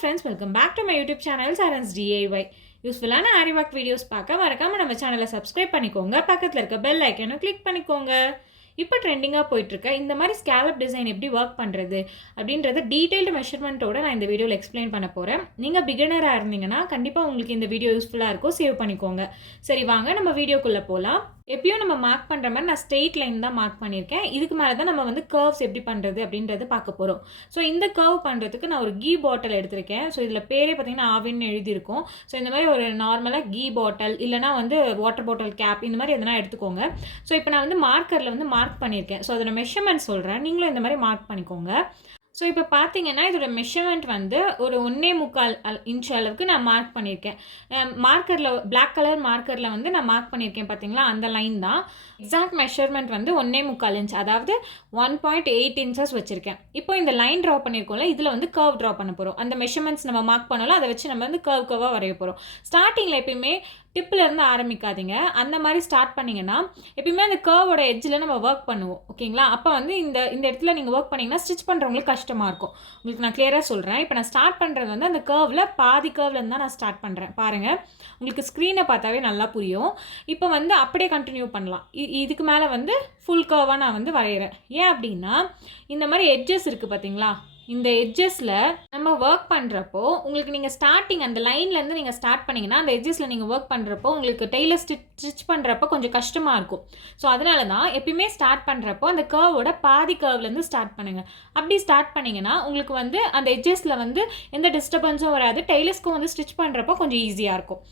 friends, welcome back to my YouTube channel Saran's DIY. யூஸ்ஃபுல்லான Aariwork videos பார்க்க மறக்காம நம்ம சேனலை சப்ஸ்கிரைப் பண்ணிக்கோங்க. பக்கத்தில் இருக்க பெல் ஐக்கனை கிளிக் பண்ணிக்கோங்க. இப்போ ட்ரெண்டிங்காக போயிட்டுருக்க இந்த மாதிரி ஸ்கேலப் டிசைன் எப்படி ஒர்க் பண்ணுறது அப்படின்றத டீட்டெயில்டு மெஷர்மெண்ட்டோடு நான் இந்த வீடியோவில் எக்ஸ்பிளைன் பண்ண போகிறேன். நீங்கள் பிகினராக இருந்தீங்கன்னா கண்டிப்பாக உங்களுக்கு இந்த வீடியோ யூஸ்ஃபுல்லாக இருக்கும். சேவ் பண்ணிக்கோங்க. சரி வாங்க நம்ம வீடியோக்குள்ளே போகலாம். எப்பயும் நம்ம மார்க் பண்ணுற மாதிரி நான் ஸ்ட்ரெயிட் லைன் தான் மார்க் பண்ணியிருக்கேன். இதுக்கு மேலே தான் நம்ம வந்து கர்வ்ஸ் எப்படி பண்ணுறது அப்படின்றது பார்க்க போகிறோம். ஸோ இந்த கர்வ் பண்ணுறதுக்கு நான் ஒரு கீ பாட்டில் எடுத்திருக்கேன். ஸோ இதில் பேரே பார்த்தீங்கன்னா ஆவின்னு எழுதியிருக்கும். ஸோ இந்த மாதிரி ஒரு நார்மலாக கீ பாட்டில் இல்லைனா வந்து வாட்டர் பாட்டில் கேப் இந்த மாதிரி எதனா எடுத்துக்கோங்க. ஸோ இப்போ நான் வந்து மார்க்கரில் வந்து மார்க் பண்ணியிருக்கேன். ஸோ அதோட மெஷர்மெண்ட் சொல்கிறேன், நீங்களும் இந்த மாதிரி மார்க் பண்ணிக்கோங்க. ஸோ இப்போ பார்த்தீங்கன்னா இதோட மெஷர்மெண்ட் வந்து ஒரு 1.25 இன்ச் அளவுக்கு நான் மார்க் பண்ணியிருக்கேன். மார்க்கரில் பிளாக் கலர் மார்க்கரில் வந்து நான் மார்க் பண்ணியிருக்கேன் பார்த்தீங்களா, அந்த லைன் தான். எக்ஸாக்ட் மெஷர்மெண்ட் வந்து 1.25 இன்ச், அதாவது 1.8 இன்ச்சஸ் வச்சுருக்கேன். இப்போ இந்த லைன் ட்ரா பண்ணியிருக்கோம்ல, இதில் வந்து கர்வ் ட்ரா பண்ண போகிறோம். அந்த மெஷர்மெண்ட்ஸ் நம்ம மார்க் பண்ணலாம், அதை வச்சு நம்ம வந்து கர்வாக வரைய போகிறோம். ஸ்டார்டிங்கில் எப்பயுமே டிப்பில் இருந்து ஆரம்பிக்காதீங்க. அந்த மாதிரி ஸ்டார்ட் பண்ணிங்கன்னா எப்பயுமே அந்த கர்வோட எட்ஜில் நம்ம ஒர்க் பண்ணுவோம், ஓகேங்களா? அப்போ வந்து இந்த இடத்துல நீங்கள் ஒர்க் பண்ணிங்கன்னா ஸ்டிச் பண்ணுறவங்களுக்கு கஷ்டமாக இருக்கும். உங்களுக்கு நான் கிளியராக சொல்கிறேன். இப்போ நான் ஸ்டார்ட் பண்ணுறது வந்து அந்த கர்வில் பாதி கர்வ்லேருந்து தான் நான் ஸ்டார்ட் பண்ணுறேன். பாருங்கள், உங்களுக்கு ஸ்க்ரீனை பார்த்தாவே நல்லா புரியும். இப்போ வந்து அப்படியே கண்டினியூ பண்ணலாம். இதுக்கு மேலே வந்து ஃபுல் கர்வாக நான் வந்து வரைகிறேன். ஏன் அப்படின்னா இந்த மாதிரி எட்ஜஸ் இருக்குது பார்த்தீங்களா, இந்த எட்ஜஸில் நம்ம ஒர்க் பண்ணுறப்போ உங்களுக்கு நீங்கள் ஸ்டார்டிங் அந்த லைன்லேருந்து நீங்கள் ஸ்டார்ட் பண்ணிங்கன்னா அந்த எட்ஜஸில் நீங்கள் ஒர்க் பண்ணுறப்போ உங்களுக்கு டெய்லர் ஸ்டிச் பண்ணுறப்போ கொஞ்சம் கஷ்டமாக இருக்கும். ஸோ அதனால தான் எப்பயுமே ஸ்டார்ட் பண்ணுறப்போ அந்த கர்வோட பாதி கர்வ்லேருந்து ஸ்டார்ட் பண்ணுங்கள். அப்படி ஸ்டார்ட் பண்ணிங்கன்னா உங்களுக்கு வந்து அந்த எட்ஜஸில் வந்து எந்த டிஸ்டர்பன்ஸும் வராது. டெய்லர்ஸ்க்கும் வந்து ஸ்டிச் பண்ணுறப்போ கொஞ்சம் ஈஸியாக இருக்கும்.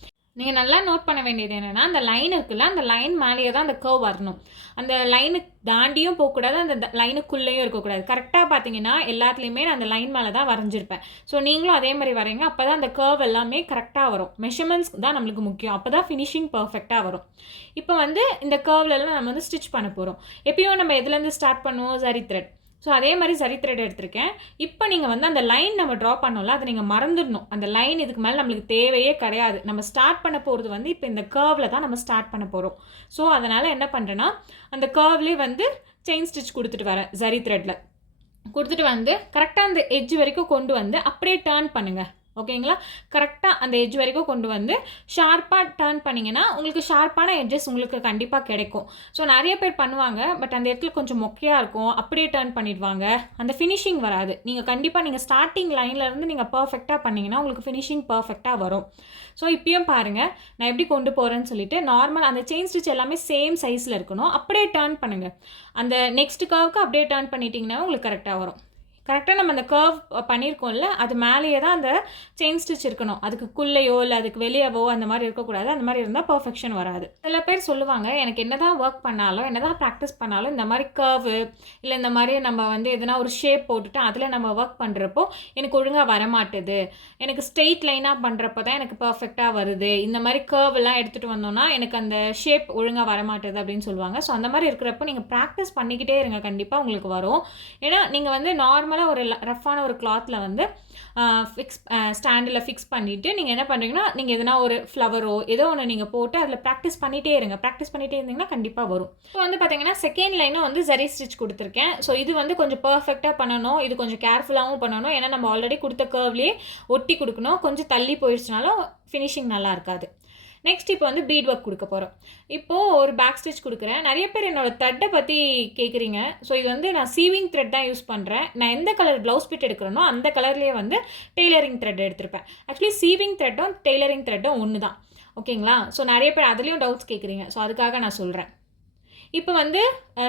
நீங்கள் நல்லா நோட் பண்ண வேண்டியது என்னென்னா, அந்த லைன் இருக்குல்ல, அந்த லைன் மேலேயே தான் அந்த கர்வ் வரணும். அந்த லைனுக்கு தாண்டியும் போகக்கூடாது, அந்த லைனுக்குள்ளேயும் இருக்கக்கூடாது. கரெக்டாக பார்த்தீங்கன்னா எல்லாத்துலேயுமே நான் அந்த லைன் மேலே தான் வரைஞ்சிருப்பேன். ஸோ நீங்களும் அதே மாதிரி வரைங்க. அப்போ தான் அந்த கர்வ் எல்லாமே கரெக்டாக வரும். மெஷர்மெண்ட்ஸ் தான் நம்மளுக்கு முக்கியம். அப்போ தான் ஃபினிஷிங் பர்ஃபெக்டாக வரும். இப்போ வந்து இந்த கர்வ்லலாம் நம்ம வந்து ஸ்டிச் பண்ண போகிறோம். எப்பயும் நம்ம எதுலேருந்து ஸ்டார்ட் பண்ணுவோம்? சரி த்ரெட். ஸோ அதே மாதிரி சரி த்ரெட் எடுத்திருக்கேன். இப்போ நீங்கள் வந்து அந்த லைன் நம்ம ட்ரா பண்ணோம்ல, அதை நீங்கள் மறந்துடணும். அந்த லைன் இதுக்கு மேலே நம்மளுக்கு தேவையே கிடையாது. நம்ம ஸ்டார்ட் பண்ண போகிறது வந்து இப்போ இந்த கர்வில் தான் நம்ம ஸ்டார்ட் பண்ண போகிறோம். ஸோ அதனால் என்ன பண்ணுறேன்னா அந்த கர்வ்லேயே வந்து செயின் ஸ்டிச் கொடுத்துட்டு வரேன். சரி த்ரெட்டில் கொடுத்துட்டு வந்து கரெக்டாக அந்த எட்ஜ் வரைக்கும் கொண்டு வந்து அப்படியே டர்ன் பண்ணுங்கள், ஓகேங்களா? கரெக்டாக அந்த எட்ஜ் வரைக்கும் கொண்டு வந்து ஷார்ப்பாக டர்ன் பண்ணிங்கன்னா உங்களுக்கு ஷார்ப்பான எட்ஜஸ் உங்களுக்கு கண்டிப்பாக கிடைக்கும். ஸோ நிறைய பேர் பண்ணுவாங்க, பட் அந்த இடத்துல கொஞ்சம் மொக்கையாக இருக்கும். அப்படியே டர்ன் பண்ணிடுவாங்க, அந்த ஃபினிஷிங் வராது. நீங்கள் கண்டிப்பாக நீங்கள் ஸ்டார்டிங் லைன்லேருந்து நீங்கள் பர்ஃபெக்டாக பண்ணிங்கன்னா உங்களுக்கு ஃபினிஷிங் பர்ஃபெக்டாக வரும். ஸோ இப்பயும் பாருங்கள் நான் எப்படி கொண்டு போகிறேன்னு சொல்லிட்டு, நார்மல் அந்த செயின் ஸ்டிச் எல்லாமே சேம் சைஸில் இருக்கணும். அப்படியே டர்ன் பண்ணுங்கள். அந்த நெக்ஸ்ட் கர்வுக்கு அப்படியே டர்ன் பண்ணிட்டீங்கன்னா உங்களுக்கு கரெக்டாக வரும். கரெக்டாக நம்ம அந்த கர்வ் பண்ணியிருக்கோம்ல, அது மேலேயே தான் அந்த செயின் ஸ்டிச் இருக்கணும். அதுக்குள்ளேயோ இல்லை அதுக்கு வெளியவோ அந்த மாதிரி இருக்கக்கூடாது. அந்த மாதிரி இருந்தால் பர்ஃபெக்ஷன் வராது. சில பேர் சொல்லுவாங்க, எனக்கு என்ன தான் ஒர்க் பண்ணாலும் என்ன தான் ப்ராக்டிஸ் பண்ணாலும் இந்த மாதிரி கர்வு இல்லை இந்த மாதிரி நம்ம வந்து எதனா ஒரு ஷேப் போட்டுட்டு அதில் நம்ம ஒர்க் பண்ணுறப்போ எனக்கு ஒழுங்காக வரமாட்டுது, எனக்கு ஸ்ட்ரெயிட் லைனாக பண்ணுறப்போ தான் எனக்கு பர்ஃபெக்டாக வருது, இந்த மாதிரி கர்வெல்லாம் எடுத்துகிட்டு வந்தோன்னா எனக்கு அந்த ஷேப் ஒழுங்காக வரமாட்டுது அப்படின்னு சொல்லுவாங்க. ஸோ அந்த மாதிரி இருக்கிறப்போ நீங்கள் ப்ராக்டிஸ் பண்ணிக்கிட்டே இருங்க, கண்டிப்பாக உங்களுக்கு வரும். ஏன்னா நீங்கள் வந்து நார்மல் ஒரு ரஃப்பான ஒரு கிளாத்தில் வந்து ஸ்டாண்டில் ஃபிக்ஸ் பண்ணிவிட்டு நீங்கள் என்ன பண்ணுறீங்கன்னா நீங்கள் எதனா ஒரு ஃப்ளவரோ ஏதோ ஒன்று நீங்கள் போட்டு அதில் ப்ராக்டிஸ் பண்ணிகிட்டே இருங்க. ப்ராக்டிஸ் பண்ணிகிட்டே இருந்தீங்கன்னா கண்டிப்பாக வரும். இப்போ வந்து பார்த்தீங்கன்னா செகண்ட் லைனும் வந்து ஜரி ஸ்டிச் கொடுத்துருக்கேன். ஸோ இது வந்து கொஞ்சம் பர்ஃபெக்டாக பண்ணணும், இது கொஞ்சம் கேர்ஃபுல்லாகவும் பண்ணணும். ஏன்னா நம்ம ஆல்ரெடி கொடுத்த கர்வ்லேயே ஒட்டி கொடுக்கணும். கொஞ்சம் தள்ளி போயிடுச்சுனாலும் ஃபினிஷிங் நல்லா இருக்காது. நெக்ஸ்ட் இப்போ வந்து பீட் ஒர்க் கொடுக்க போகிறோம். இப்போது ஒரு பேக் ஸ்டிச் கொடுக்குறேன். நிறைய பேர் என்னோடய த்ரெட்டை பற்றி கேட்குறீங்க. ஸோ இது வந்து நான் சீவிங் த்ரெட் தான் யூஸ் பண்ணுறேன். நான் எந்த கலர் ப்ளவுஸ் பிட் எடுக்கிறேனோ அந்த கலர்லேயே வந்து டெய்லரிங் த்ரெட் எடுத்திருப்பேன். ஆக்சுவலி சீவிங் த்ரெட்டும் டெய்லரிங் த்ரெட்டும் ஒன்று தான், ஓகேங்களா? ஸோ நிறைய பேர் அதுலேயும் டவுட்ஸ் கேட்குறீங்க. ஸோ அதுக்காக நான் சொல்கிறேன். இப்போ வந்து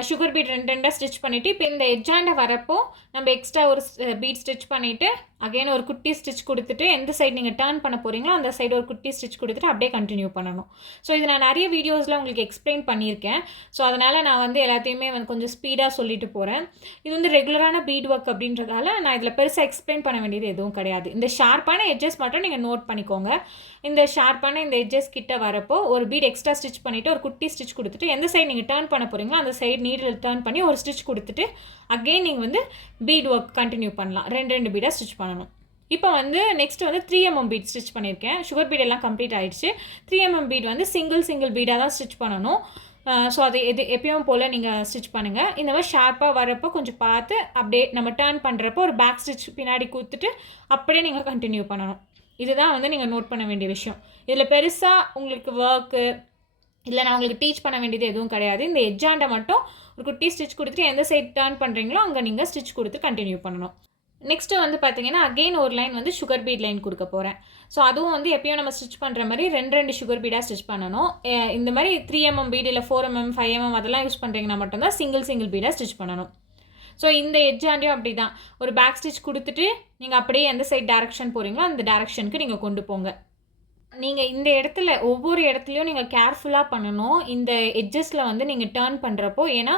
சுகர் பீட் ரெண்டாக ஸ்டிச் பண்ணிவிட்டு இப்போ இந்த எட்ஜாண்டை வரப்போ நம்ம எக்ஸ்ட்ரா ஒரு பீட் ஸ்டிச் பண்ணிவிட்டு அகைன் ஒரு குட்டி ஸ்டிச் கொடுத்துட்டு எந்த சைடு நீங்கள் டர்ன் பண்ண போகிறீங்களோ அந்த சைடு ஒரு குட்டி ஸ்டிச் கொடுத்துட்டு அப்படியே கண்டினியூ பண்ணணும். ஸோ இதை நான் நிறைய வீடியோஸில் உங்களுக்கு எக்ஸ்பிளைன் பண்ணியிருக்கேன். ஸோ அதனால் நான் வந்து எல்லாத்தையுமே வந்து கொஞ்சம் ஸ்பீடாக சொல்லிட்டு போகிறேன். இது வந்து ரெகுலரான பீட் ஒர்க் அப்படின்றதால நான் இதில் பெருசாக எக்ஸ்பிளைன் பண்ண வேண்டியது எதுவும் கிடையாது. இந்த ஷார்ப்பான எட்ஜஸ் மட்டும் நீங்கள் நோட் பண்ணிக்கோங்க. இந்த ஷார்ப்பான இந்த எட்ஜஸ் கிட்ட வரப்போ ஒரு பீட் எக்ஸ்ட்ரா ஸ்டிச் பண்ணிவிட்டு ஒரு குட்டி ஸ்டிச் கொடுத்துட்டு எந்த சைடு நீங்கள் டர்ன் பண்ண போகிறீங்களோ அந்த சைடு நீடில் டர்ன் பண்ணி ஒரு ஸ்டிச் கொடுத்துட்டு அகெயின் நீங்கள் வந்து பீட் ஒர்க் கண்டினியூ பண்ணலாம். ரெண்டு பீடாக ஸ்டிச் பண்ணணும். இப்போ வந்து நெக்ஸ்ட் வந்து 3mm பீட் ஸ்டிச் பண்ணியிருக்கேன். சுகர் பீட் எல்லாம் கம்ப்ளீட் ஆகிடுச்சு. 3mm பீட் வந்து சிங்கிள் பீடாக தான் ஸ்டிச் பண்ணணும். ஸோ அது எப்பயும் போல் நீங்கள் ஸ்டிச் பண்ணுங்கள். இந்த மாதிரி ஷார்ப்பாக வரப்போ கொஞ்சம் பார்த்து அப்படியே நம்ம டர்ன் பண்ணுறப்போ ஒரு பேக் ஸ்டிச் பின்னாடி கொடுத்துட்டு அப்படியே நீங்கள் கண்டினியூ பண்ணணும். இதுதான் வந்து நீங்கள் நோட் பண்ண வேண்டிய விஷயம். இதில் பெருசாக உங்களுக்கு ஒர்க்கு இல்லை நான் உங்களுக்கு டீச் பண்ண வேண்டியது எதுவும் கிடையாது. இந்த எட்ஜாண்டை மட்டும் ஒரு குட்டி ஸ்டிச் கொடுத்துட்டு எந்த சைட் டர்ன் பண்ணுறீங்களோ அங்கே நீங்கள் ஸ்டிச் கொடுத்து கண்டினியூ பண்ணணும். நெக்ஸ்ட்டு வந்து பார்த்தீங்கன்னா அகெயின் ஒரு லைன் வந்து சுகர் பீட் லைன் கொடுக்க போகிறேன். ஸோ அதுவும் வந்து எப்பயும் நம்ம ஸ்டிச் பண்ணுற மாதிரி 2 சுகர் பீடாக ஸ்டிச் பண்ணணும். இந்த மாதிரி 3mm பீட் இல்லை 4mm 5mm அதெல்லாம் யூஸ் பண்ணுறீங்கன்னா மட்டும்தான் சிங்கிள் பீடாக ஸ்டிச் பண்ணணும். ஸோ இந்த எட்ஜாண்டியும் அப்படி தான் ஒரு பேக் ஸ்டிச் கொடுத்துட்டு நீங்கள் அப்படியே எந்த சைட் டேரெக்ஷன் போகிறீங்களோ அந்த டேரெக்ஷனுக்கு நீங்கள் கொண்டு போங்க. நீங்கள் இந்த இடத்துல ஒவ்வொரு இடத்துலையும் நீங்கள் கேர்ஃபுல்லாக பண்ணணும். இந்த எட்ஜஸில் வந்து நீங்கள் டர்ன் பண்ணுறப்போ ஏன்னா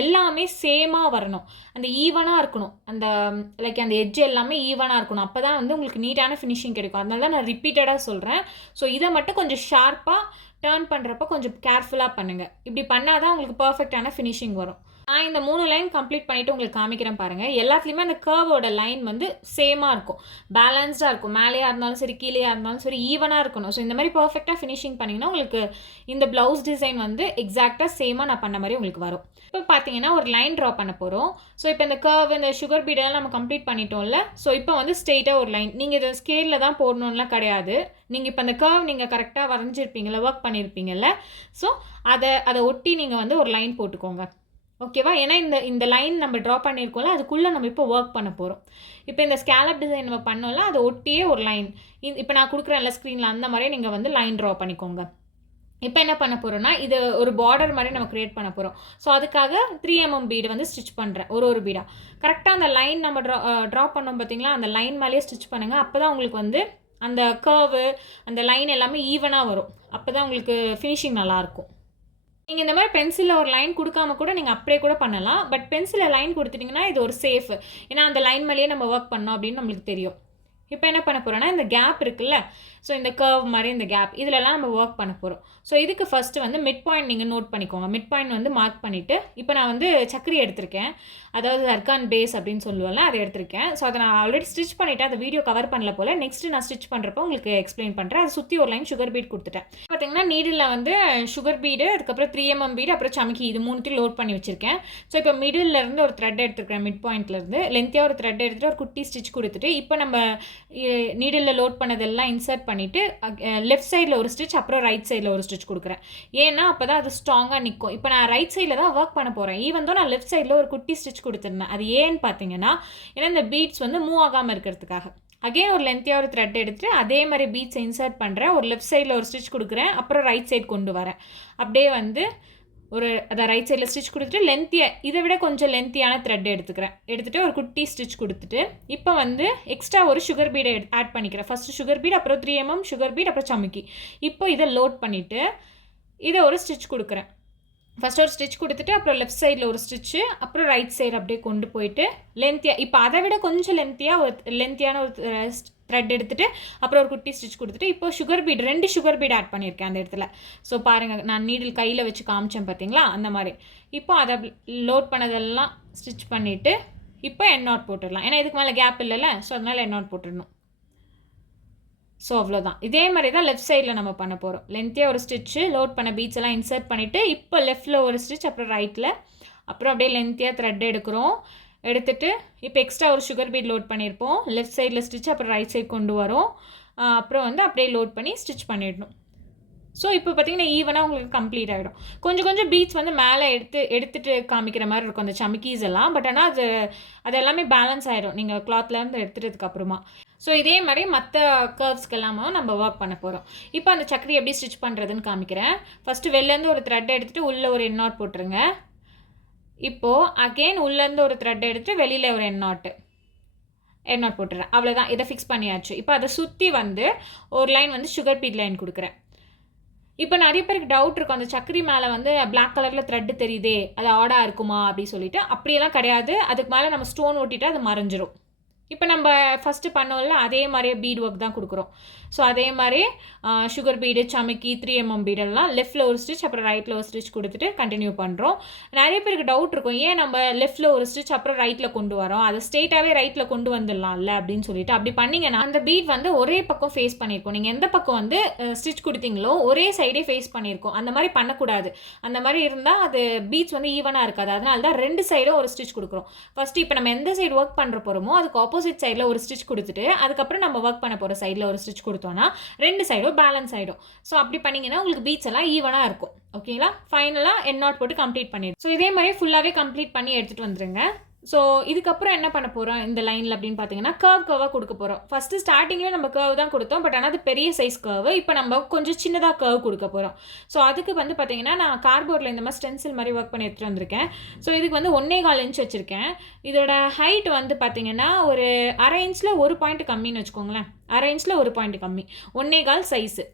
எல்லாமே சேமாக வரணும், அந்த ஈவனாக இருக்கணும், அந்த லைக் அந்த எட்ஜ் எல்லாமே ஈவனாக இருக்கணும். அப்போ தான் வந்து உங்களுக்கு நீட்டான ஃபினிஷிங் கிடைக்கும். அதனால தான் நான் ரிப்பீட்டடாக சொல்கிறேன். ஸோ இதை மட்டும் கொஞ்சம் ஷார்ப்பாக டர்ன் பண்ணுறப்போ கொஞ்சம் கேர்ஃபுல்லாக பண்ணுங்கள். இப்படி பண்ணால் தான் உங்களுக்கு பர்ஃபெக்டான ஃபினிஷிங் வரும். நான் இந்த 3 லைன் கம்ப்ளீட் பண்ணிவிட்டு உங்களுக்கு காமிக்கிறேன் பாருங்கள். எல்லாத்துலேயுமே அந்த கர்வோட லைன் வந்து சேமாக இருக்கும், பேலன்ஸ்டாக இருக்கும். மேலேயா இருந்தாலும் சரி கீழேயா இருந்தாலும் சரி ஈவனாக இருக்கணும். ஸோ இந்த மாதிரி பர்ஃபெக்டாக ஃபினிஷிங் பண்ணிங்கன்னா உங்களுக்கு இந்த ப்ளவுஸ் டிசைன் வந்து எக்ஸாக்டாக சேமாக நான் பண்ண மாதிரி உங்களுக்கு வரும். இப்போ பார்த்தீங்கன்னா ஒரு லைன் ட்ரா பண்ண போகிறோம். ஸோ இப்போ இந்த கர்வ் இந்த சுகர் பீடெல்லாம் நம்ம கம்ப்ளீட் பண்ணிட்டோம்ல. ஸோ இப்போ வந்து ஸ்ட்ரெயிட்டாக ஒரு லைன் நீங்கள் இதை ஸ்கேலில் தான் போடணும்லாம் கிடையாது. நீங்கள் இப்போ அந்த கர்வ் நீங்கள் கரெக்டாக வரைஞ்சிருப்பீங்கள, ஒர்க் பண்ணியிருப்பீங்கல்ல. ஸோ அதை ஒட்டி நீங்கள் வந்து ஒரு லைன் போட்டுக்கோங்க. ஓகேவா? ஏன்னா இந்த லைன் நம்ம ட்ரா பண்ணியிருக்கோம்ல அதுக்குள்ளே நம்ம இப்போ ஒர்க் பண்ண போகிறோம். இப்போ இந்த ஸ்கேலப் டிசைன் நம்ம பண்ணோம்ல அதை ஒட்டியே ஒரு லைன் இப்போ நான் கொடுக்குறேன்ல ஸ்க்ரீனில் அந்த மாதிரியே நீங்கள் வந்து லைன் ட்ரா பண்ணிக்கோங்க. இப்போ என்ன பண்ண போகிறோன்னா இது ஒரு பார்டர் மாதிரி நம்ம க்ரியேட் பண்ண போகிறோம். ஸோ அதுக்காக 3mm பீடு வந்து ஸ்டிச் பண்ணுறேன் ஒரு பீடாக. கரெக்டாக அந்த லைன் நம்ம ட்ரா பண்ணோம் பார்த்தீங்களா, அந்த லைன் மேலேயே ஸ்டிச் பண்ணுங்கள். அப்போ தான் உங்களுக்கு வந்து அந்த கர்வு அந்த லைன் எல்லாமே ஈவனாக வரும். அப்போ தான் உங்களுக்கு ஃபினிஷிங் நல்லாயிருக்கும். நீங்கள் இந்த மாதிரி பென்சிலில் ஒரு லைன் கொடுக்காம கூட நீங்கள் அப்படியே கூட பண்ணலாம். பட் பென்சிலில் லைன் கொடுத்துட்டிங்கன்னா இது ஒரு சேஃப். ஏன்னா அந்த லைன் மேலேயே நம்ம ஒர்க் பண்ணோம் அப்படின்னு நம்மளுக்கு தெரியும். இப்போ என்ன பண்ண போகிறோன்னா இந்த கேப் இருக்குல்ல, ஸோ இந்த கர்வ் மாதிரி இந்த கேப் இதிலெல்லாம் நம்ம ஒர்க் பண்ண போகிறோம். ஸோ இதுக்கு ஃபஸ்ட்டு வந்து மிட் பாயிண்ட் நீங்கள் நோட் பண்ணிக்கோங்க. மிட் பாயிண்ட் வந்து மார்க் பண்ணிவிட்டு இப்போ நான் வந்து சக்கரி எடுத்திருக்கேன், அதாவது அர்கான் பேஸ் அப்படின்னு சொல்லுவோம்ல அதை எடுத்திருக்கேன். ஸோ அதை நான் ஆல்ரெடி ஸ்டிச் பண்ணிவிட்டேன், அதை வீடியோ கவர் பண்ணல போல். நெக்ஸ்ட்டு நான் ஸ்டிச் பண்ணுறப்போ உங்களுக்கு எக்ஸ்பிளைன் பண்ணுறேன். அதை சுற்றி ஒரு லைன் சுகர் பீட் கொடுத்துட்டேன். பார்த்தீங்கன்னா நீடில் வந்து சுகர் பீடு, அதுக்கப்புறம் 3mm பீடு, அப்புறம் சமக்கி இது 3த்தையும் லோட் பண்ணி வச்சுருக்கேன். ஸோ இப்போ மிடில்லேருந்து ஒரு த்ரெட் எடுத்துருக்கேன், மிட் பாயிண்ட்லேருந்து லென்த்தியாக ஒரு த்ரெட் எடுத்துகிட்டு ஒரு குட்டி ஸ்டிச் கொடுத்துட்டு இப்போ நம்ம நீடில் லோட் பண்ணதெல்லாம் இன்சர்ட் பண்ணிவிட்டு லெஃப்ட் சைடில் ஒரு ஸ்டிச் அப்புறம் ரைட் சைடில் ஒரு ஸ்டிச் கொடுக்குறேன். ஏன்னா அப்போ தான் அது ஸ்ட்ராங்காக நிற்கும். இப்போ நான் ரைட் சைடில் தான் ஒர்க் பண்ண போகிறேன். ஈவன் தான் நான் லெஃப்ட் சைடில் ஒரு குட்டி ஸ்டிச் கொடுத்துருந்தேன். அது ஏன்னு பார்த்தீங்கன்னா ஏன்னா இந்த பீட்ஸ் வந்து மூவ் ஆகாமல் இருக்கிறதுக்காக. அகெயின் ஒரு லென்த்தியாக ஒரு த்ரெட் எடுத்துகிட்டு அதே மாதிரி பீட்ஸை இன்சர்ட் பண்ணுறேன். ஒரு லெஃப்ட் சைடில் ஒரு ஸ்டிச் கொடுக்குறேன், அப்புறம் ரைட் சைடு கொண்டு வரேன். அப்படியே வந்து அதை ரைட் சைடில் ஸ்டிச் கொடுத்துட்டு இதை விட கொஞ்சம் லென்த்தியான த்ரெட் எடுத்துகிட்டு ஒரு குட்டி ஸ்டிச் கொடுத்துட்டு இப்போ வந்து எக்ஸ்ட்ரா ஒரு சுகர் பீடை ஆட் பண்ணிக்கிறேன். ஃபஸ்ட்டு சுகர் பீட், அப்புறம் 3mm சுகர் பீட், அப்புறம் சமுக்கி. இப்போ இதை லோட் பண்ணிவிட்டு இதை ஒரு ஸ்டிச் கொடுக்குறேன். ஃபஸ்ட் ஒரு ஸ்டிச் கொடுத்துட்டு அப்புறம் லெஃப்ட் சைடில் ஒரு ஸ்டிச்சு, அப்புறம் ரைட் சைடு அப்படியே கொண்டு போயிட்டு லென்த்தியாக இப்போ அதை விட கொஞ்சம் லென்த்தியான ஒரு த்ரெட் எடுத்துகிட்டு அப்புறம் ஒரு குட்டி ஸ்டிச் கொடுத்துட்டு இப்போ sugar bead 2 sugar bead add பண்ணியிருக்கேன் அந்த இடத்துல. ஸோ பாருங்கள் நான் நீடில் கையில் வச்சு காமிச்சேன் பார்த்தீங்களா, அந்த மாதிரி. இப்போ அதை லோட் பண்ணதெல்லாம் ஸ்டிச் பண்ணிவிட்டு இப்போ எண்ட் நாட் போட்டுடலாம். ஏன்னா இதுக்கு மேலே கேப் இல்லைல்ல, ஸோ அதனால் எண்ட் நாட் போட்டுடணும். ஸோ அவ்வளோதான். இதே மாதிரி தான் லெஃப்ட் சைடில் நம்ம பண்ண போகிறோம். லென்த்தியாக ஒரு ஸ்டிச்சு லோட் பண்ண பீட்ஸ் எல்லாம் இன்சர்ட் பண்ணிவிட்டு இப்போ லெஃப்ட்டில் ஒரு ஸ்டிச், அப்புறம் ரைட்டில், அப்புறம் அப்படியே லென்த்தியாக த்ரெட் எடுத்துகிட்டு இப்போ எக்ஸ்ட்ரா ஒரு சுகர் பீட் லோட் பண்ணியிருப்போம். லெஃப்ட் சைடில் ஸ்டிச், அப்புறம் ரைட் சைடு கொண்டு வரோம். அப்புறம் வந்து அப்படியே லோட் பண்ணி ஸ்டிச் பண்ணிடணும். ஸோ இப்போ பார்த்தீங்கன்னா ஈவனாக உங்களுக்கு கம்ப்ளீட் ஆகிடும். கொஞ்சம் பீட்ஸ் வந்து மேலே எடுத்துகிட்டு காமிக்கிற மாதிரி இருக்கும் அந்த சமிக்கீஸ் எல்லாம். பட் ஆனால் அது எல்லாமே பேலன்ஸ் ஆகிடும் நீங்கள் கிளாத்லேருந்து எடுத்துட்டதுக்கப்புறமா. ஸோ இதே மாதிரி மற்ற கர்வ்ஸ்க்கு எல்லாமே நம்ம ஒர்க் பண்ண போகிறோம். இப்போ அந்த சக்கரி எப்படி ஸ்டிச் பண்ணுறதுன்னு காமிக்கிறேன். ஃபஸ்ட்டு வெளிலேருந்து ஒரு த்ரெட் எடுத்துகிட்டு உள்ளே ஒரு எண்ட் நாட் போட்டுருங்க. இப்போது அகெயின் உள்ளேருந்து ஒரு த்ரெட் எடுத்துகிட்டு வெளியில் ஒரு எண்ட் நாட் போட்டுறேன். அவ்வளோதான், இதை ஃபிக்ஸ் பண்ணியாச்சு. இப்போ அதை சுற்றி வந்து ஒரு லைன் வந்து சுகர் பீட் லைன் கொடுக்குறேன். இப்போ நிறைய பேருக்கு டவுட் இருக்கும், அந்த சக்கரி மேலே வந்து பிளாக் கலரில் த்ரெட்டு தெரியுதே அது ஆடாக இருக்குமா அப்படின்னு சொல்லிட்டு. அப்படியெல்லாம் கிடையாது. அதுக்கு மேலே நம்ம ஸ்டோன் ஒட்டிட்டு அது மறைஞ்சிரும். இப்போ நம்ம ஃபஸ்ட்டு பண்ணோம்ல அதே மாதிரியே பீட் ஒர்க் தான் கொடுக்குறோம். ஸோ அதே மாதிரி சுகர் பீடு, சமைக்கி, 3mm பீடெல்லாம் லெஃப்ட்டில் ஒரு ஸ்டிச் அப்புறம் ரைட்டில் ஒரு ஸ்டிச் கொடுத்துட்டு கண்டினியூ பண்ணுறோம். நிறைய பேருக்கு டவுட் இருக்கும், ஏன் நம்ம லெஃப்ட்டில் ஒரு ஸ்டிச் அப்புறம் ரைட்டில் கொண்டு வரோம், அதை ஸ்ட்ரெயிட்டாகவே ரைட்டில் கொண்டு வந்துடலாம்ல அப்படின்னு சொல்லிட்டு. அப்படி பண்ணிங்கன்னா அந்த பீட் வந்து ஒரே பக்கம் ஃபேஸ் பண்ணியிருக்கோம். நீங்கள் எந்த பக்கம் வந்து ஸ்டிச் கொடுத்தீங்களோ ஒரே சைடே ஃபேஸ் பண்ணியிருக்கோம். அந்த மாதிரி பண்ணக்கூடாது. அந்த மாதிரி இருந்தால் அது பீட்ஸ் வந்து ஈவனாக இருக்காது. அதனால தான் 2 சைடும் ஒரு ஸ்டிச் கொடுக்குறோம். ஃபஸ்ட்டு இப்போ நம்ம எந்த சைடு ஒர்க் பண்ணுற போகிறோமோ அதுக்கு ஆப்போசிட் சைடில் ஒரு ஸ்டிச் கொடுத்துட்டு அதுக்கப்புறம் நம்ம ஒர்க் பண்ண போகிற சைடில் ஒரு ஸ்டிச் கொடுத்தோன்னா 2 சைடும் பேலன்ஸ் ஆகிடும். ஸோ அப்படி பண்ணிங்கன்னா உங்களுக்கு பீட்ஸ் எல்லாம் ஈவனாக இருக்கும். ஓகேங்களா? ஃபைனலாக எண்ட் நாட் போட்டு கம்ப்ளீட் பண்ணிடுது. ஸோ இதே மாதிரி ஃபுல்லாகவே கம்ப்ளீட் பண்ணி எடுத்துகிட்டு வந்துருங்க. ஸோ இதுக்கப்புறம் என்ன பண்ண போகிறோம் இந்த லைனில் அப்படின்னு பார்த்தீங்கன்னா கர்வாக கொடுக்க போகிறோம். ஃபஸ்ட்டு ஸ்டார்டிங்லேயே நம்ம கர்வ் தான் கொடுத்தோம். பட் ஆனால் அது பெரிய சைஸ் கர்வ். இப்போ நம்ம கொஞ்சம் சின்னதாக கர்வ் கொடுக்க போகிறோம். ஸோ அதுக்கு வந்து பார்த்தீங்கன்னா நான் கார்ட்போர்டில் இந்த மாதிரி ஸ்டென்சில் மாதிரி ஒர்க் பண்ணி எடுத்துகிட்டு வந்திருக்கேன். ஸோ இதுக்கு வந்து 1.25 இன்ச் வச்சுருக்கேன். இதோட ஹைட் வந்து பார்த்தீங்கன்னா ஒரு 1/2 இன்ச்சில் 1 பாயிண்ட் கம்மின்னு வச்சுக்கோங்களேன். 1/2 இன்ச்சில் 1 பாயிண்ட் கம்மி, 1.25 சைஸு.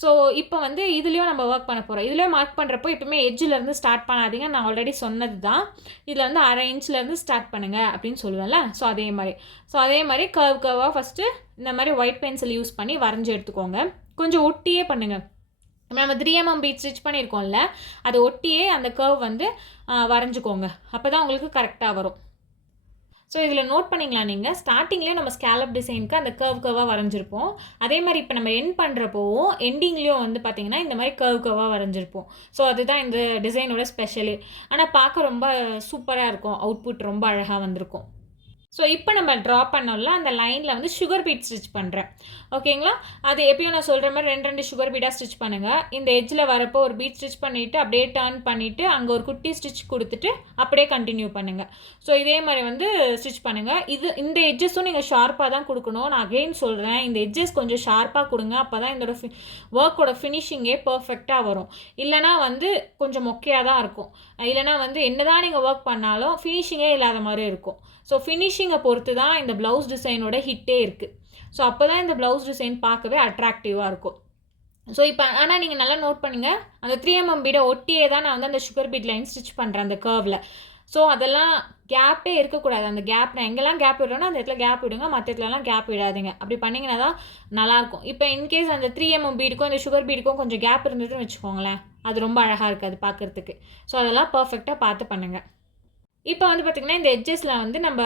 ஸோ இப்போ வந்து இதுலேயும் நம்ம ஒர்க் பண்ண போகிறோம். இதுலேயும் மார்க் பண்ணுறப்போ எப்பவுமே எட்ஜிலேருந்து ஸ்டார்ட் பண்ணாதீங்க. நான் ஆல்ரெடி சொன்னது தான். இதில் வந்து 1/2 இன்ச்லேருந்து ஸ்டார்ட் பண்ணுங்கள் அப்படின்னு சொல்லுவேன்ல. ஸோ அதே மாதிரி கர்வாக ஃபஸ்ட்டு இந்த மாதிரி ஒயிட் பென்சில் யூஸ் பண்ணி வரைஞ்சி எடுத்துக்கோங்க. கொஞ்சம் ஒட்டியே பண்ணுங்கள். நம்ம 3mm பீட் ஸ்டிச் பண்ணியிருக்கோம்ல, அதை ஒட்டியே அந்த கர்வ் வந்து வரைஞ்சிக்கோங்க. அப்போ தான் உங்களுக்கு கரெக்டாக வரும். ஸோ இதில் நோட் பண்ணிங்களா நீங்கள், ஸ்டார்டிங்லேயே நம்ம ஸ்கேலப் டிசைனுக்கு அந்த கர்வாக வரைஞ்சிருப்போம். அதே மாதிரி இப்போ நம்ம எண்ட் பண்ணுறப்போவும் எண்டிங்லேயும் வந்து பார்த்திங்கன்னா இந்த மாதிரி கர்வாக வரைஞ்சிருப்போம். ஸோ அதுதான் இந்த டிசைனோட ஸ்பெஷலு. ஆனால் பார்க்க ரொம்ப சூப்பராக இருக்கும். அவுட்புட் ரொம்ப அழகாக வந்திருக்கும். ஸோ இப்போ நம்ம ட்ரா பண்ணோம்ல அந்த லைனில் வந்து சுகர் பீட் ஸ்டிச் பண்ணுறேன். ஓகேங்களா? அது எப்பயும் நான் சொல்கிற மாதிரி 2 சுகர் பீடாக ஸ்டிச் பண்ணுங்கள். இந்த எட்ஜில் வரப்போ ஒரு பீட் ஸ்டிச் பண்ணிவிட்டு அப்படியே டர்ன் பண்ணிவிட்டு அங்கே ஒரு குட்டி ஸ்டிச் கொடுத்துட்டு அப்படியே கண்டினியூ பண்ணுங்கள். ஸோ இதே மாதிரி வந்து ஸ்டிச் பண்ணுங்கள். இந்த எட்ஜஸும் நீங்கள் ஷார்ப்பாக தான் கொடுக்கணும். நான் அகெயின் சொல்கிறேன், இந்த எட்ஜஸ் கொஞ்சம் ஷார்ப்பாக கொடுங்க. அப்போ தான் இதோட ஒர்க்கோட ஃபினிஷிங்கே பர்ஃபெக்டாக வரும். இல்லைனா வந்து கொஞ்சம் மொக்கையாக தான் இருக்கும். இல்லைனா வந்து என்ன தான் நீங்கள் ஒர்க் பண்ணாலும் ஃபினிஷிங்கே இல்லாத மாதிரி இருக்கும். ஸோ ஃபினிஷிங்கை பொறுத்து தான் இந்த ப்ளவுஸ் டிசைனோட ஹிட்டே இருக்குது. ஸோ அப்போ தான் இந்த ப்ளவுஸ் டிசைன் பார்க்கவே அட்ராக்டிவாக இருக்கும். ஸோ இப்போ ஆனால் நீங்கள் நல்லா நோட் பண்ணுங்கள், அந்த 3mm பீடை ஒட்டியே தான் நான் வந்து அந்த சுகர் பீட் லைன் ஸ்டிச் பண்ணுறேன் அந்த கர்வில். ஸோ அதெல்லாம் கேப்பே இருக்கக்கூடாது. அந்த கேப் நான் எங்கெல்லாம் கேப் விடுறேன்னா அந்த இடத்துல கேப் விடுங்க, மற்ற இடத்துலலாம் கேப் விடாதீங்க. அப்படி பண்ணிங்கன்னா தான் நல்லாயிருக்கும். இப்போ இன்கேஸ் அந்த 3mm பீடுக்கும் அந்த சுகர் பீடுக்கும் கொஞ்சம் கேப் இருந்ததுன்னு வச்சுக்கோங்களேன், அது ரொம்ப அழகாக இருக்காது பார்க்குறதுக்கு. ஸோ அதெல்லாம் பர்ஃபெக்டாக பார்த்து பண்ணுங்கள். இப்போ வந்து பார்த்திங்கன்னா இந்த எட்ஜஸில் வந்து நம்ம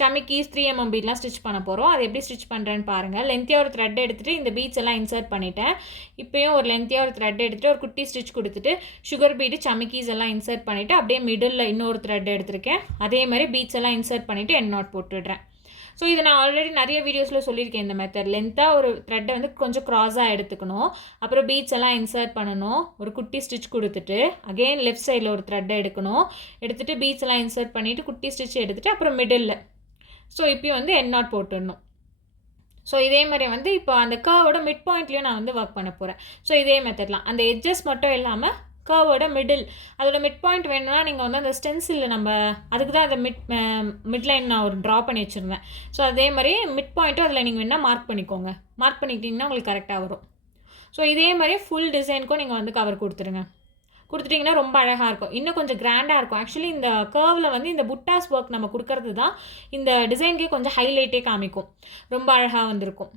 சமிக்கீஸ் 3mm பீட்லாம் ஸ்டிச் பண்ண போகிறோம். அது எப்படி ஸ்டிச் பண்ணுறேன்னு பாருங்கள். லென்த்தியாக ஒரு த்ரெட் எடுத்துகிட்டு இந்த பீட்ஸ் எல்லாம் இன்சர்ட் பண்ணிவிட்டேன். இப்போயும் ஒரு லென்த்தியாக ஒரு த்ரெட் எடுத்துகிட்டு ஒரு குட்டி ஸ்டிச் கொடுத்துட்டு சுகர் பீடு, சமிக்கீஸ் எல்லாம் இன்சர்ட் பண்ணிவிட்டு அப்படியே மிடில் இன்னொரு த்ரெட் எடுத்திருக்கேன். அதே மாதிரி பீட்ஸ் எல்லாம் இன்சர்ட் பண்ணிவிட்டு எண்ட் நாட் போட்டுடுறேன். ஸோ இது நான் ஆல்ரெடி நிறைய வீடியோஸில் சொல்லியிருக்கேன். இந்த மெத்தட் லென்த்தாக ஒரு த்ரெட்டை வந்து கொஞ்சம் க்ராஸாக எடுத்துக்கணும். அப்புறம் பீட்ஸ் எல்லாம் இன்சர்ட் பண்ணணும். ஒரு குட்டி ஸ்டிச் கொடுத்துட்டு அகெயின் லெஃப்ட் சைடில் ஒரு த்ரெட்டை எடுக்கணும். எடுத்துகிட்டு பீட்ஸ் எல்லாம் இன்சர்ட் பண்ணிவிட்டு குட்டி ஸ்டிச் எடுத்துகிட்டு அப்புறம் மிடில். ஸோ இப்போயும் வந்து எண்ட் நாட் போட்டுடணும். ஸோ இதே மாதிரி வந்து இப்போ அந்த கர்வோட மிட் பாயிண்ட்லேயும் நான் வந்து ஒர்க் பண்ண போகிறேன். ஸோ இதே மெத்தட்லாம் அந்த எட்ஜஸ் மட்டும் இல்லாமல் கர்வோட மிடில், அதோட மிட் பாயிண்ட் வேணும்னா நீங்கள் வந்து அந்த ஸ்டென்சிலில் நம்ம அதுக்கு தான் அந்த மிட் லைன் நான் ஒரு ட்ரா பண்ணி வச்சுருந்தேன். ஸோ அதே மாதிரி மிட் பாயிண்ட்டும் அதில் நீங்கள் வேணால் மார்க் பண்ணிக்கோங்க. மார்க் பண்ணிக்கிட்டிங்கன்னா உங்களுக்கு கரெக்டாக வரும். ஸோ இதே மாதிரி ஃபுல் டிசைனுக்கும் நீங்கள் வந்து கவர் கொடுத்துட்டிங்கன்னா ரொம்ப அழகாக இருக்கும். இன்னும் கொஞ்சம் கிராண்டாக இருக்கும். ஆக்சுவலி இந்த கர்வில் வந்து இந்த புட்டாஸ் ஒர்க் நம்ம கொடுக்கறது தான் இந்த டிசைனுக்கே கொஞ்சம் ஹைலைட்டே காமிக்கும். ரொம்ப அழகாக வந்திருக்கும்.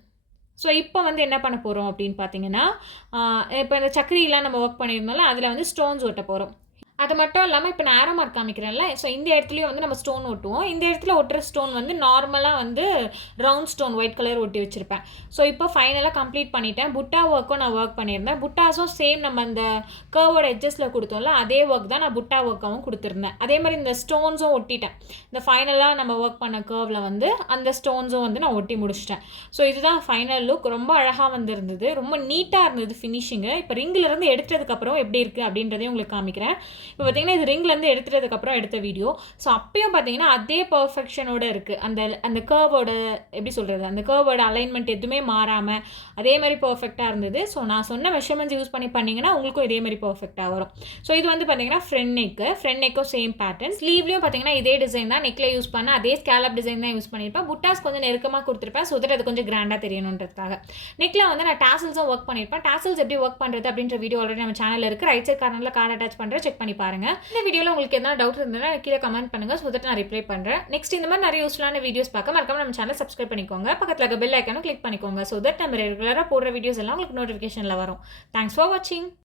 ஸோ இப்போ வந்து என்ன பண்ண போகிறோம் அப்படின்னு பார்த்தீங்கன்னா, இப்போ இந்த சக்கரிலாம் நம்ம ஒர்க் பண்ணியிருந்தோம்ல அதில் வந்து ஸ்டோன்ஸ் ஒட்ட போகிறோம். அது மட்டும் இல்லாமல் இப்போ நான் ஆரோமார்க் காமிக்கிறேன்ல, ஸோ இந்த இடத்துலையும் வந்து நம்ம ஸ்டோன் ஒட்டுவோம். இந்த இடத்துல ஒட்டுற ஸ்டோன் வந்து நார்மலாக வந்து ரவுண்ட் ஸ்டோன் ஒயிட் கலர் ஒட்டி வச்சுருப்பேன். ஸோ இப்போ ஃபைனலாக கம்ப்ளீட் பண்ணிட்டேன். புட்டா ஒர்க்கும் நான் ஒர்க் பண்ணியிருந்தேன். புட்டாஸும் சேம் நம்ம அந்த கர்வோட எட்ஜஸில் கொடுத்தோம்ல அதே ஒர்க் தான் நான் புட்டா ஒர்க்காகவும் கொடுத்துருந்தேன். அதே மாதிரி இந்த ஸ்டோன்ஸும் ஒட்டிட்டேன். இந்த ஃபைனலாக நம்ம ஒர்க் பண்ண கர்வில் வந்து அந்த ஸ்டோன்ஸும் வந்து நான் ஒட்டி முடிச்சிட்டேன். ஸோ இதுதான் ஃபைனல் லுக். ரொம்ப அழகாக வந்துருந்தது. ரொம்ப நீட்டாக இருந்தது ஃபினிஷிங்கு. இப்போ ரிங்கிலேருந்து எடுத்ததுக்கப்புறம் எப்படி இருக்குது அப்படின்றதையும் உங்களுக்கு காமிக்கிறேன். இப்போ பார்த்தீங்கன்னா இது ரிங்லேருந்து எடுத்துட்டதுக்கப்புறம் எடுத்த வீடியோ. ஸோ அப்பயும் பார்த்தீங்கன்னா அதே பர்ஃபெக்ஷனோடு இருக்குது. அந்த கர்வோட எப்படி சொல்கிறது, அந்த கர்வோட அலைன்மெண்ட் எதுவுமே மாறாமல் அதே மாதிரி பர்ஃபெக்டாக இருந்தது. ஸோ நான் சொன்ன மெஷர்மெண்ட்ஸ் யூஸ் பண்ணி பண்ணிங்கன்னா உங்களுக்கும் இதே மாதிரி பர்ஃபெக்டாக வரும். ஸோ இது வந்து பார்த்தீங்கன்னா ஃப்ரண்ட் நெக்கும் சேம் பேட்டர்ன். ஸ்லீவ்லேயும் பார்த்தீங்கன்னா இதே டிசைன் தான். நெக்கில் யூஸ் பண்ண அதே ஸ்கேலப் டிசைன் தான் யூஸ் பண்ணியிருப்பேன். புட்டாஸ் கொஞ்சம் நெருக்கமாக கொடுத்துருப்பேன். ஸோ அது கொஞ்சம் கிராண்டாக தெரியணுன்றதுக்காக. நெக்கில் வந்து நான் டாசல்ஸும் ஒர்க் பண்ணியிருப்பேன். டாசல்ஸ் எப்படி ஒர்க் பண்ணுறது அப்படின்ற வீடியோ ஆல்ரெடி நம்ம சேனலில் இருக்குது. ரைட் சைட் கார்னரில் கார்டு அட்டாச் பண்ணுறேன், செக் பண்ணி பாருங்கள். இந்த வீடியோவில் உங்களுக்கு எதனா டவுட் இருந்ததுன்னா கீழே கமெண்ட் பண்ணுங்கள். ஸோ தட் நான் ரிப்ளை பண்ணுறேன். நெக்ஸ்ட் இந்த மாதிரி நிறைய யூஸ்ஃபுல்லான வீடியோஸ் பார்க்க மறக்காம நம்ம சேனல் சப்ஸ்கிரைப் பண்ணிக்கோங்க. பக்கத்தில் இருக்க பெல் ஐக்கானும் கிளிக் பண்ணிக்கோங்க. ஸோ தட் நம்ம ரெகுலராக போடுற வீடியோஸ் எல்லாம் உங்களுக்கு நோட்டிஃபிகேஷனில் வரும். தேங்க்ஸ் ஃபார் வாட்சிங்.